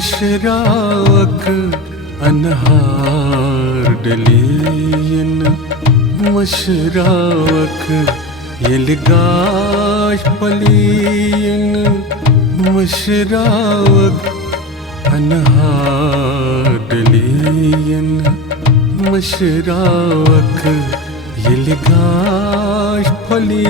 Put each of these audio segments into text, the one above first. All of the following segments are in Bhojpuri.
मशराक अनहार डलियन मशराक यलगाश पलियन मशराक अनहार डलियन मशराक यलगाश पली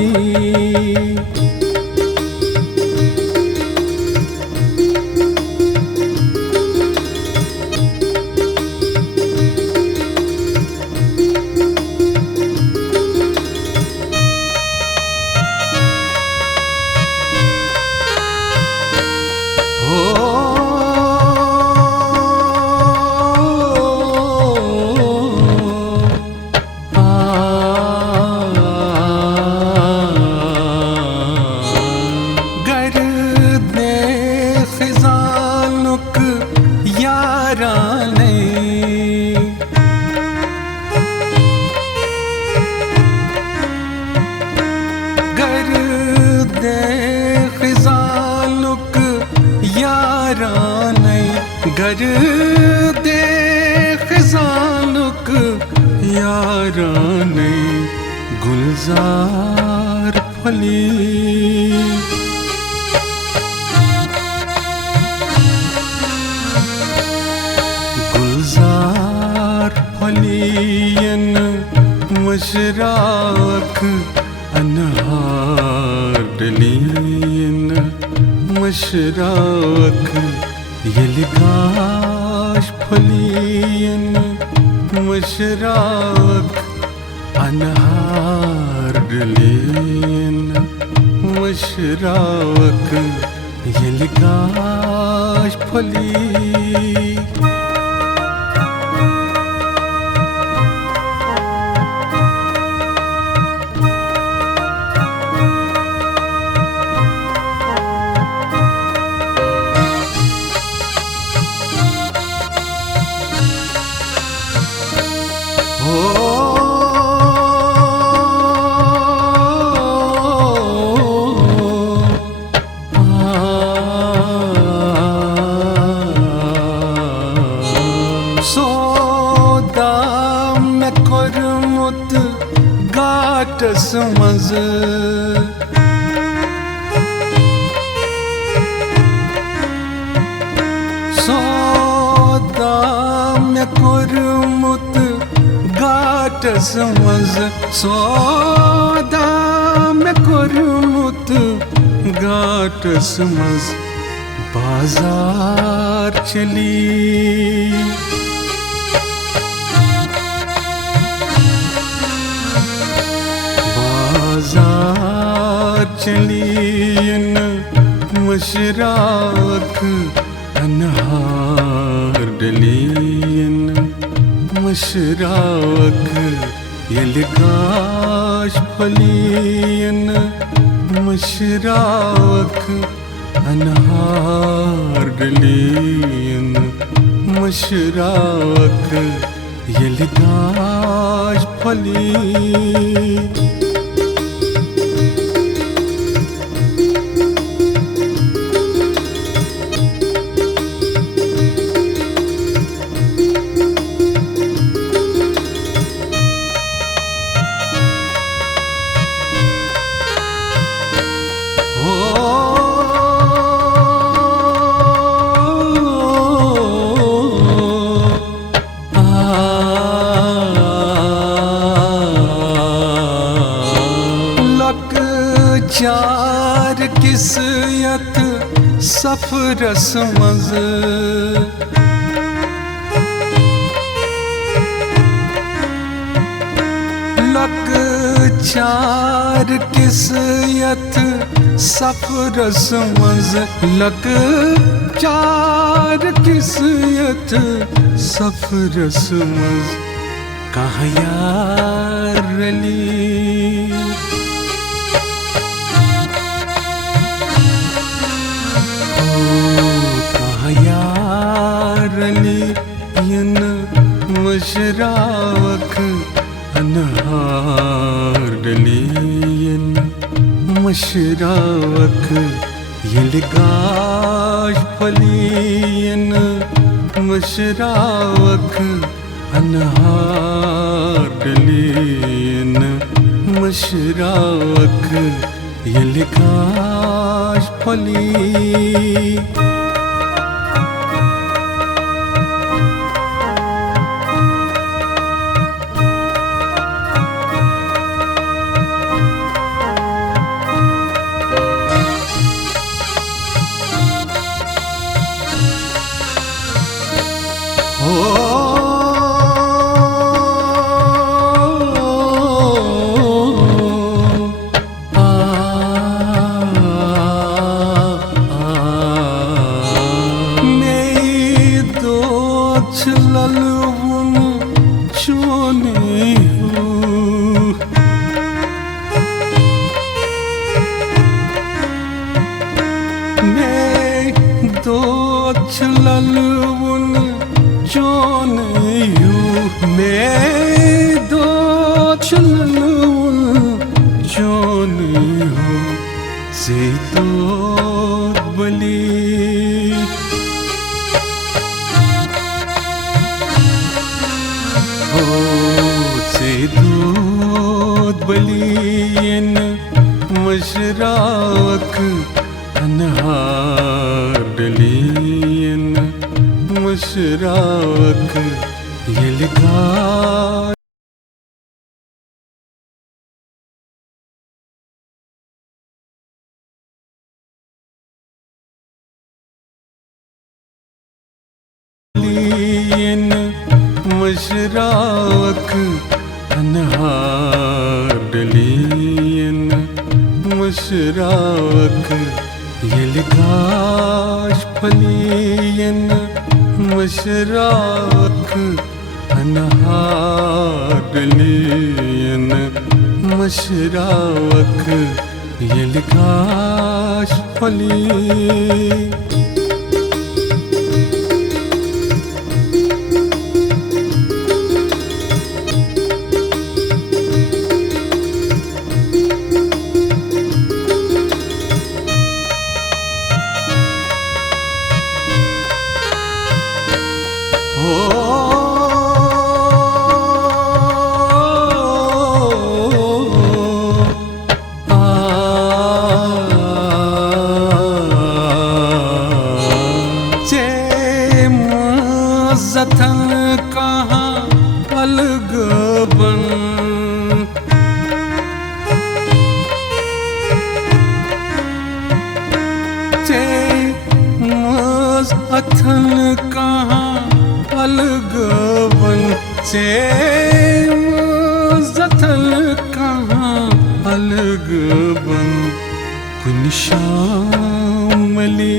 गर दे खिजानुक याराने गुलजार फली गुलजार फलियन मशराक अनहार डलियन मशराक यलगाश फलियन मशराक अनहार डलियन मशराक यलगाश फली गाटस मज सौदा में कुरमुत गाटस मज सौदा में कुरमुत गाटस मज बाजार चली बाजार चलियन मशराक अनहार डलियन मशराक यलगाश फलियन मशराक अनहार डलियन मशराक यलगाश फली चार किस्यत सफरस मज लक चार किस्यत सफरस मज लक चार किस्यत सफरस मज कहाँ यार रली रलियन मशराक अनहार डलियन मशराक यलिगाश फलीन मशरावक अनहार डलीन मशरावक यलिगाश फली ललवुन चोने हूँ मैं दो ललवुन चोने हूँ मैं दो ललवुन चोने हूँ से तो बली से दूध बलीन मशराक अनहार डलीन मशराक यलिगाश मशराक अनहार डलीन मशराक यलिगाश फलीन मशराक अनहार डलीन मशराक यलिगाश फली जतन कहाँ अलग बन चे अथन कहाँ अलग बन चे जतन कहाँ अलग बन कुन शामली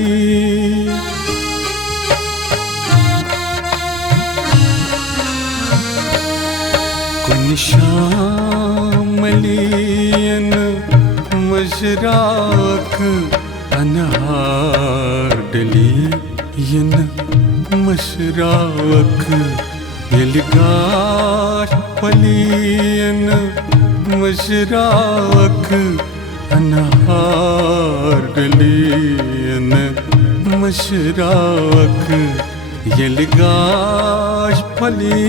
शामलीन मशराक अनहार डलीन मशराक यलिगाश फलीन मशराक अनहार डलीन मशराक यलिगाश फली